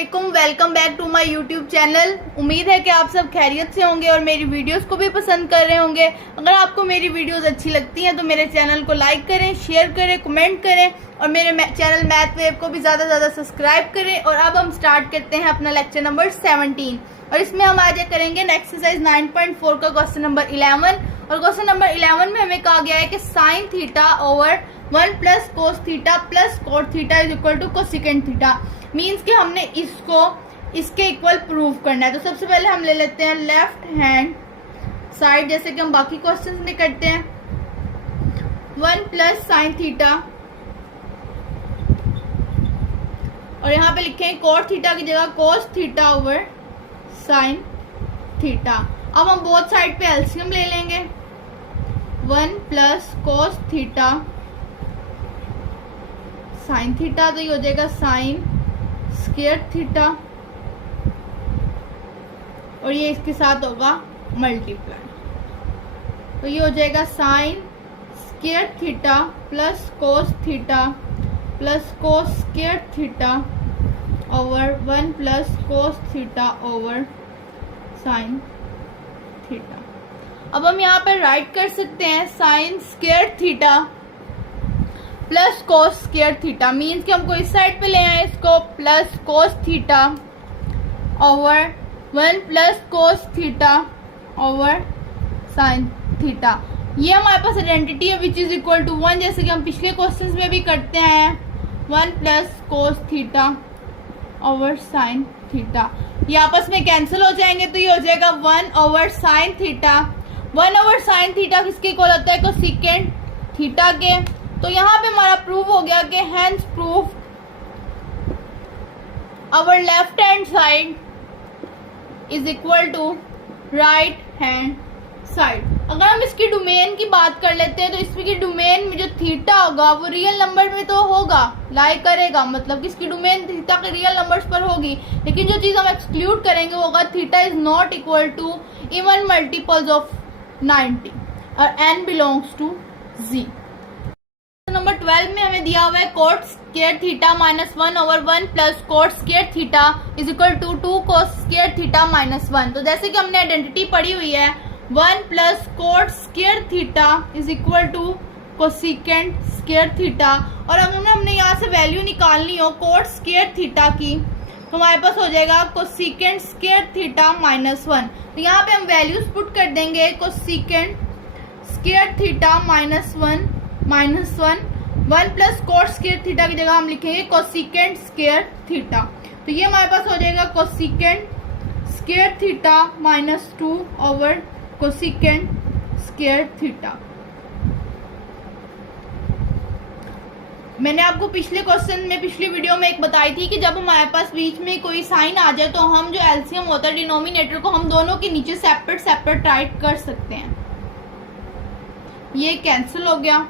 अस्सलामुअलैकुम, welcome back to my YouTube channel. उम्मीद है कि आप सब खैरियत से होंगे और मेरी वीडियोस को भी पसंद कर रहे होंगे। अगर आपको मेरी वीडियोस अच्छी लगती हैं तो मेरे चैनल को लाइक करें, शेयर करें, कमेंट करें और मेरे चैनल मैथ वेव को भी ज़्यादा से ज़्यादा सब्सक्राइब करें। और अब हम स्टार्ट करते हैं अपना लेक्चर नंबर 17 और इसमें हम आज करेंगे एक्सरसाइज 9.4 का क्वेश्चन नंबर 11। और क्वेश्चन नंबर 11 में हमें कहा गया है कि sine theta over 1 plus cos theta plus cot theta is equal to cosecant theta. Means कि हमने इसको इसके इक्वल प्रूव करना है। तो सबसे पहले हम ले लेते हैं लेफ्ट हैंड साइड, जैसे कि हम बाकी क्वेश्चंस में करते हैं। 1 प्लस साइन थीटा और यहाँ पे लिखे हैं कोट थीटा की जगह कोस थीटा ओवर साइन थीटा। अब हम बोथ साइड पे एलसीएम ले लेंगे। 1 plus cos theta sine theta, तो ये हो जाएगा साइन स्क्वायर थीटा और ये इसके साथ होगा मल्टीप्लाई, तो ये हो जाएगा sign square theta plus cos theta plus cos square theta over 1 plus cos theta over sign theta. अब हम यहाँ पर राइट कर सकते हैं sign square theta plus cos square theta. Means कि हमको इस साइड पे ले आए इसको plus cos theta over 1 plus cos theta over sine theta. ये हमारे पास आइडेंटिटी है विच इज इक्वल टू 1, जैसे कि हम पिछले क्वेश्चंस में भी करते हैं। 1 plus cos theta over sine theta, ये आपस में कैंसिल हो जाएंगे, तो ये हो जाएगा 1 over sign theta. 1 over sine theta किसके इक्वल होता है? कोसिकेंट थीटा के। तो यहाँ पे हमारा प्रूव हो गया कि hence prove our left hand side is equal to right hand side. अगर हम इसकी डोमेन की बात कर लेते हैं तो इसकी डोमेन में जो थीटा होगा वो रियल नंबर में तो होगा, लाई करेगा, मतलब कि इसकी डोमेन थीटा के रियल नंबर्स पर होगी। लेकिन जो चीज हम एक्सक्लूड करेंगे वो होगा theta is not equal to even multiples of 90 और n belongs to z। Number 12 में हमें दिया हुआ है cot square theta minus 1 over 1 plus cot square theta is equal to 2 cos square theta minus 1। तो जैसे कि हमने आइडेंटिटी पढ़ी हुई है 1 plus cot square theta is equal to cosecant square theta. और अब हमने यहाँ से वैल्यू निकालनी हो कोट स्क्वायर थीटा की, तो हमारे पास हो जाएगा कोसिकेंट स्क्वायर थीटा माइनस 1। तो यहाँ पे हम वैल्यूज पुट कर देंगे cosecant square theta minus 1 1 plus cot square theta की जगह हम लिखेंगे कोसिकेंट स्क्वायर थीटा। तो ये हमारे पास हो जाएगा cosecant square theta minus 2 over cosecant square theta. मैंने आपको पिछले क्वेश्चन में पिछली वीडियो में एक बताई थी कि जब हमारे पास बीच में कोई साइन आ जाए तो हम जो एलसीएम होता है डिनोमिनेटर को हम दोनों के नीचे सेपरेट राइट कर सकते हैं। ये कैंसिल हो गया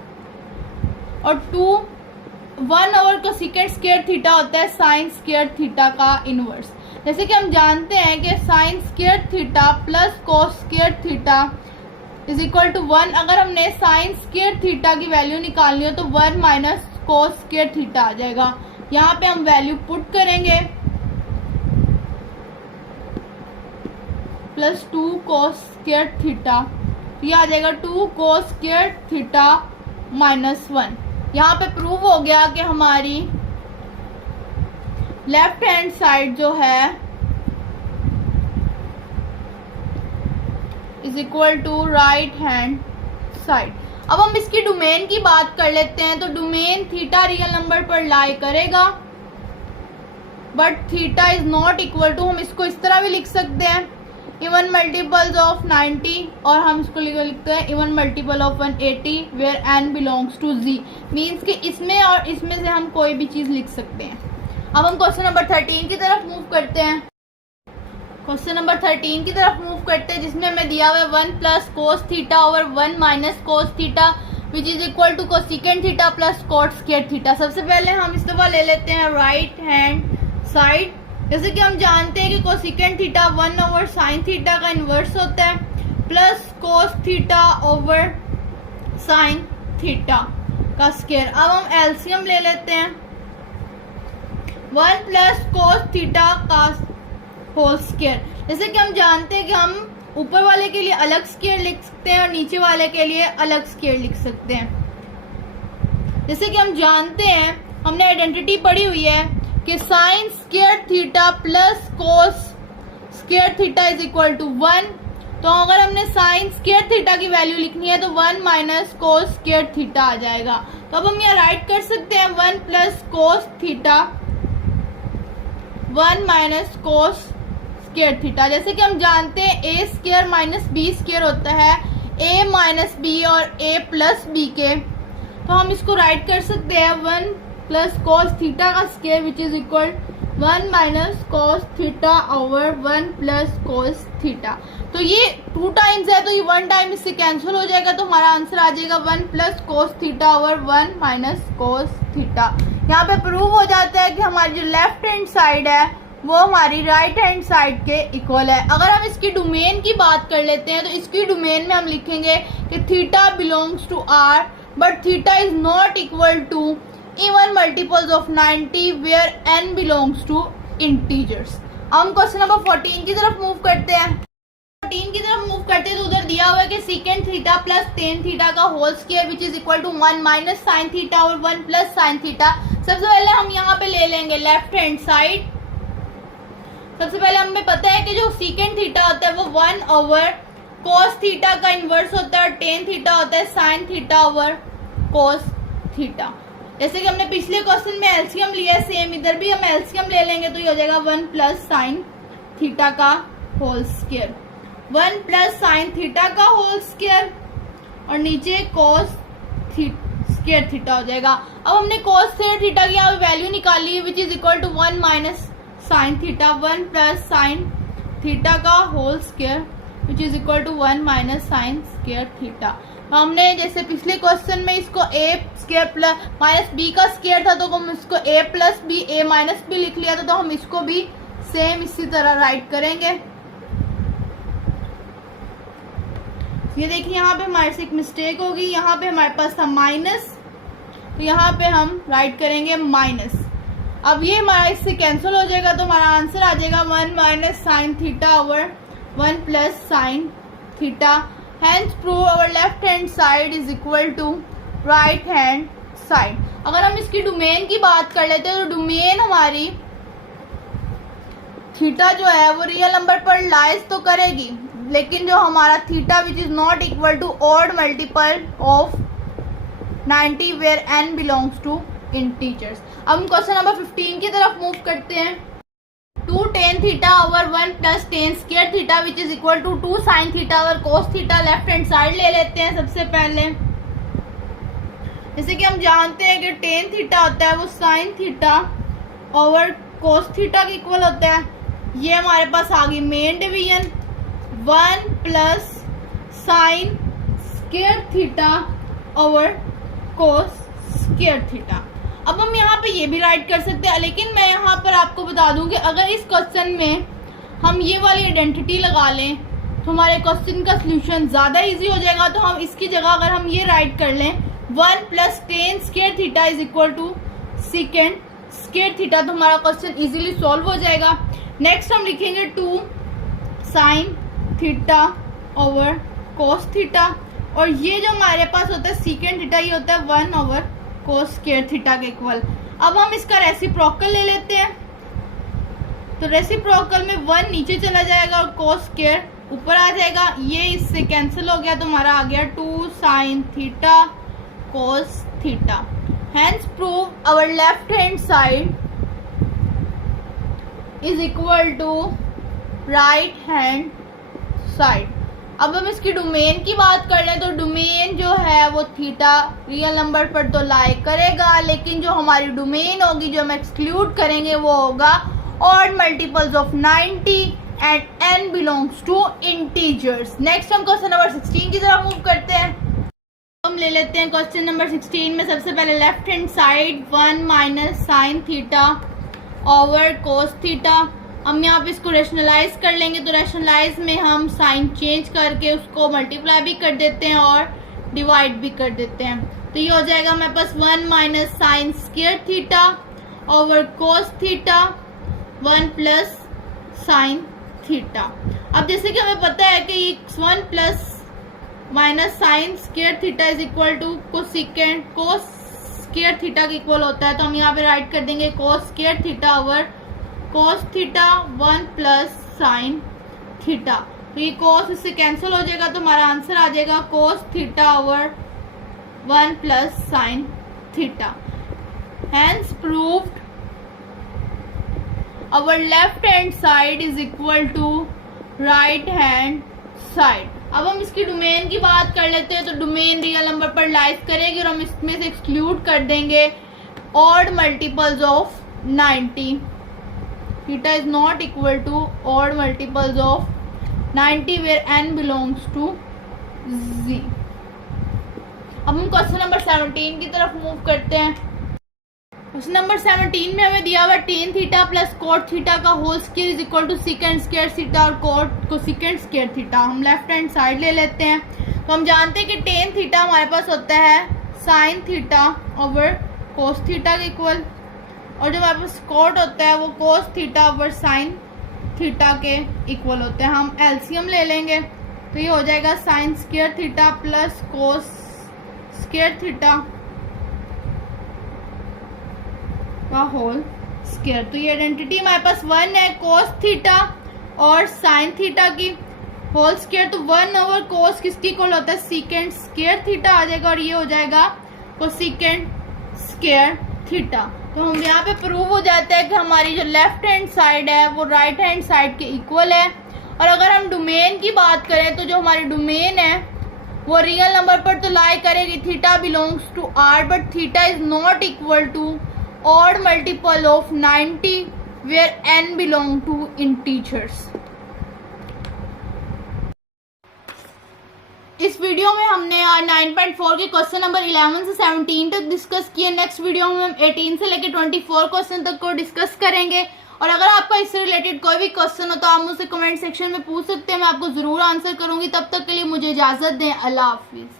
और 1 ओवर कोसिकेंट स्क्वायर थीटा होता है साइन स्क्वायर थीटा का इनवर्स। जैसे कि हम जानते हैं कि sine square theta plus cos square theta is equal to 1। अगर हमने साइन स्क्वायर थीटा की वैल्यू निकालनी हो तो 1 माइनस कोस स्क्वायर थीटा आ जाएगा। यहाँ पे हम वैल्यू पुट करेंगे प्लस 2 कोस स्क्वायर थीटा, ये आ जाएगा 2 कोस स्क्वायर थीटा माइनस 1। यहाँ पे प्रूव हो गया कि हमारी लेफ्ट हैंड साइड जो है is equal to right hand side. अब हम इसकी डोमेन की बात कर लेते हैं। तो डोमेन थीटा रियल नंबर पर लाई करेगा but theta is not equal to, हम इसको इस तरह भी लिख सकते हैं इवन मल्टीपल्स ऑफ 90 और हम इसको लिखते हैं even multiple of 180 where n belongs to z। Means कि इसमें और इसमें से हम कोई भी चीज लिख सकते हैं। अब हम क्वेश्चन नंबर 13 की तरफ मूव करते हैं। क्वेश्चन नंबर 13 की तरफ मूव करते हैं जिसमें हमें दिया हुआ है 1 plus cos theta over 1 minus cos theta which is equal to cosecant theta plus cot square theta. सबसे पहले हम इस दफा ले लेते हैं राइट हैंड साइड। जैसे कि हम जानते हैं कि cosecant theta 1 over sign theta का इन्वर्स होता है plus cos theta over sign theta का स्क्वायर। अब हम एलसीएम ले लेते हैं। 1 प्लस कोस थीटा का होल स्क्वायर। जैसे कि हम जानते हैं कि हम ऊपर वाले के लिए अलग स्क्वायर लिख सकते हैं और नीचे वाले के लिए अलग स्क्वायर लिख सकते हैं। जैसे कि हम जानते हैं, हमने आइडेंटिटी पढ़ी हुई है कि sine square theta plus cos square theta is equal to 1। तो अगर हमने साइन स्क्वायर थीटा की वैल्यू लिखनी है तो 1 माइनस कोस स्क्वायर थीटा आ जाएगा। तो अब हम यहाँ राइट कर सकते हैं 1 plus cos theta 1 minus cos square theta. जैसे कि हम जानते हैं ए स्क्वायर माइनस बी स्क्वायर होता है ए माइनस बी और ए प्लस बी के। तो हम इसको राइट कर सकते हैं 1 प्लस कोस थीटा का square which is equal 1 minus cos theta over 1 plus cos theta. तो ये 2 टाइम्स है तो ये 1 टाइम इससे कैंसिल हो जाएगा, तो हमारा आंसर आ जाएगा 1 plus cos theta over 1 minus cos theta. यहाँ पे प्रूव हो जाता है कि हमारी जो लेफ्ट हैंड साइड है वो हमारी राइट हैंड साइड के इक्वल है। अगर हम इसकी डोमेन की बात कर लेते हैं तो इसकी डोमेन में हम लिखेंगे कि theta belongs to R but theta is not equal to even multiples of 90 where n belongs to integers. हम क्वेश्चन नंबर 14 की तरफ मूव करते हैं। 14 की तरफ मूव करते हैं तो उधर दिया हुआ है कि secant theta plus tan theta का whole square which is equal to 1 minus sine theta और 1 प्लस साइन थीटा। सबसे पहले हम यहाँ पे ले लेंगे लेफ्ट हैंड साइड। सबसे पहले हमें पता है कि जो सीकेंड थीटा होता है वो 1 ओवर कोस थीटा का इनवर्स होता है और टेन थीटा होता है sign theta over cos theta. जैसे कि हमने पिछले क्वेश्चन में एलसीएम लिया है, सेम इधर भी हम एलसीएम ले लेंगे तो ये हो जाएगा 1 प्लस साइन थीटा का whole square, 1 plus sine theta का होल स्क्वायर और नीचे कोस स्क्वायर थीटा हो जाएगा। अब हमने कोस स्क्वायर थीटा की यहाँ वैल्यू निकाली है which is equal to 1 minus sine theta 1 plus sine theta का whole square which is equal to 1 minus sine square theta. हमने जैसे पिछले क्वेश्चन में इसको a square plus minus B का स्क्वायर था तो हम इसको a plus B a minus B लिख लिया था, तो हम इसको भी सेम इसी तरह राइट करेंगे। ये देखिए यहाँ पे हमारे से एक मिस्टेक होगी, यहाँ पे हमारे पास था माइनस तो यहाँ पे हम राइट करेंगे माइनस। अब ये हमारा इससे कैंसिल हो जाएगा तो हमारा आंसर आ जाएगा 1 minus sine theta over 1 plus sine theta. Hence prove our left hand side is equal to right hand side। अगर हम इसकी डोमेन की बात कर लेते हैं तो डोमेन हमारी थीटा जो है वो रियल नंबर पर लाइज तो करेगी, लेकिन जो हमारा theta which is not equal to odd multiple of 90 where n belongs to integers. अब हम क्वेश्चन नंबर 15 की तरफ मूव करते हैं। 2 tan theta over 1 plus tan square theta which is equal to 2 sine theta over cos theta. Left hand side ले लेते हैं सबसे पहले। जैसे कि हम जानते हैं कि टेन थीटा होता है वो sign theta over cos theta के इक्वल होता है। ये हमारे पास आ गई main division 1 plus sign square theta over कोस स्क्वायर थीटा। अब हम यहाँ पे ये भी राइट कर सकते हैं, लेकिन मैं यहाँ पर आपको बता दूं कि अगर इस क्वेश्चन में हम ये वाली आइडेंटिटी लगा लें तो हमारे क्वेश्चन का सलूशन ज़्यादा इजी हो जाएगा। तो हम इसकी जगह अगर हम ये राइट कर लें 1 plus tan square theta is equal to secant square theta तो हमारा क्वेश्चन इजीली सॉल्व हो जाएगा। नेक्स्ट हम लिखेंगे 2 sine theta over cos theta और ये जो हमारे पास होता है सीकेंड थीटा ये होता है 1 ओवर कोस स्क्वायर थीटा के इक्वल। अब हम इसका रेसिप्रोकल ले लेते हैं तो रेसिप्रोकल में 1 नीचे चला जाएगा और कोस स्क्वायर ऊपर आ जाएगा। ये इससे कैंसिल हो गया तो हमारा आ गया 2 sine theta cos theta. Hence prove our left hand side is equal to right hand side. अब हम इसकी डोमेन की बात कर लें तो डोमेन जो है वो थीटा रियल नंबर पर तो लाई करेगा, लेकिन जो हमारी डोमेन होगी जो हम एक्सक्लूड करेंगे वो होगा odd multiples of 90 and n belongs to integers. Next हम क्वेश्चन नंबर 16 की तरफ मूव करते हैं। हम ले लेते हैं क्वेश्चन नंबर 16 में सबसे पहले left hand side 1 minus sine theta over cos theta. हम यहाँ पे इसको रेशनलाइज कर लेंगे तो रेशनलाइज में हम साइन चेंज करके उसको मल्टीप्लाई भी कर देते हैं और डिवाइड भी कर देते हैं। तो ये हो जाएगा हमारे पास 1 minus sine square theta over cos theta 1 plus sine theta. अब जैसे कि हमें पता है कि 1 plus minus sine square theta is equal to cosecant cos square theta के इक्वल होता है, तो हम यहाँ पे राइट कर देंगे cos square theta over cos theta 1 plus sine theta. तो ये कोस इससे कैंसिल हो जाएगा, तो हमारा आंसर आ जाएगा cos theta over 1 plus sine theta. Hence proved our left hand side is equal to right hand side। अब हम इसकी डोमेन की बात कर लेते हैं, तो डोमेन रियल नंबर पर लाइज करेगी और हम इसमें से एक्सक्लूड कर देंगे odd multiples of 90। Theta is not equal to odd multiples of 90 where n belongs to z। अब हम क्वेश्चन नंबर 17 की तरफ मूव करते हैं। क्वेश्चन नंबर 17 में हमें दिया हुआ tan theta plus cot theta का whole square is equal to secant square theta और कोट को सीकेंड स्क्वायर थीटा। हम लेफ्ट हैंड साइड ले लेते हैं, तो हम जानते हैं कि टेन थीटा हमारे पास होता है sign theta over cos theta के इक्वल, और जो हमारे पास कोट होता है वो कोस थीटा ओवर साइन थीटा के इक्वल होते हैं। हम एलसीएम ले लेंगे, तो ये हो जाएगा sign square theta plus cos square theta का होल स्क्वायर। तो ये आइडेंटिटी हमारे पास 1 है कोस थीटा और साइन थीटा की होल स्क्वायर, तो 1 ओवर कोस किसकी इक्वल होता है सीकेंड स्क्वायर थीटा आ जाएगा, और ये हो जाएगा कोसेकेंड स्क्वायर थीटा। तो हम यहाँ पे प्रूव हो जाता है कि हमारी जो लेफ्ट हैंड साइड है वो राइट हैंड साइड के इक्वल है। और अगर हम डोमेन की बात करें तो जो हमारी डोमेन है वो रियल नंबर पर तो लाई करेगी, theta belongs to R, but theta is not equal to odd multiple of 90 where n belong to integers। इस वीडियो में हमने 9.4 के क्वेश्चन नंबर 11 से 17 तक डिस्कस किए। नेक्स्ट वीडियो में हम 18 से लेकर 24 क्वेश्चन तक को डिस्कस करेंगे। और अगर आपका इससे रिलेटेड कोई भी क्वेश्चन हो तो आप मुझसे कमेंट सेक्शन में पूछ सकते हैं, मैं आपको जरूर आंसर करूंगी। तब तक के लिए मुझे इजाजत दें। अल्लाह हाफिज।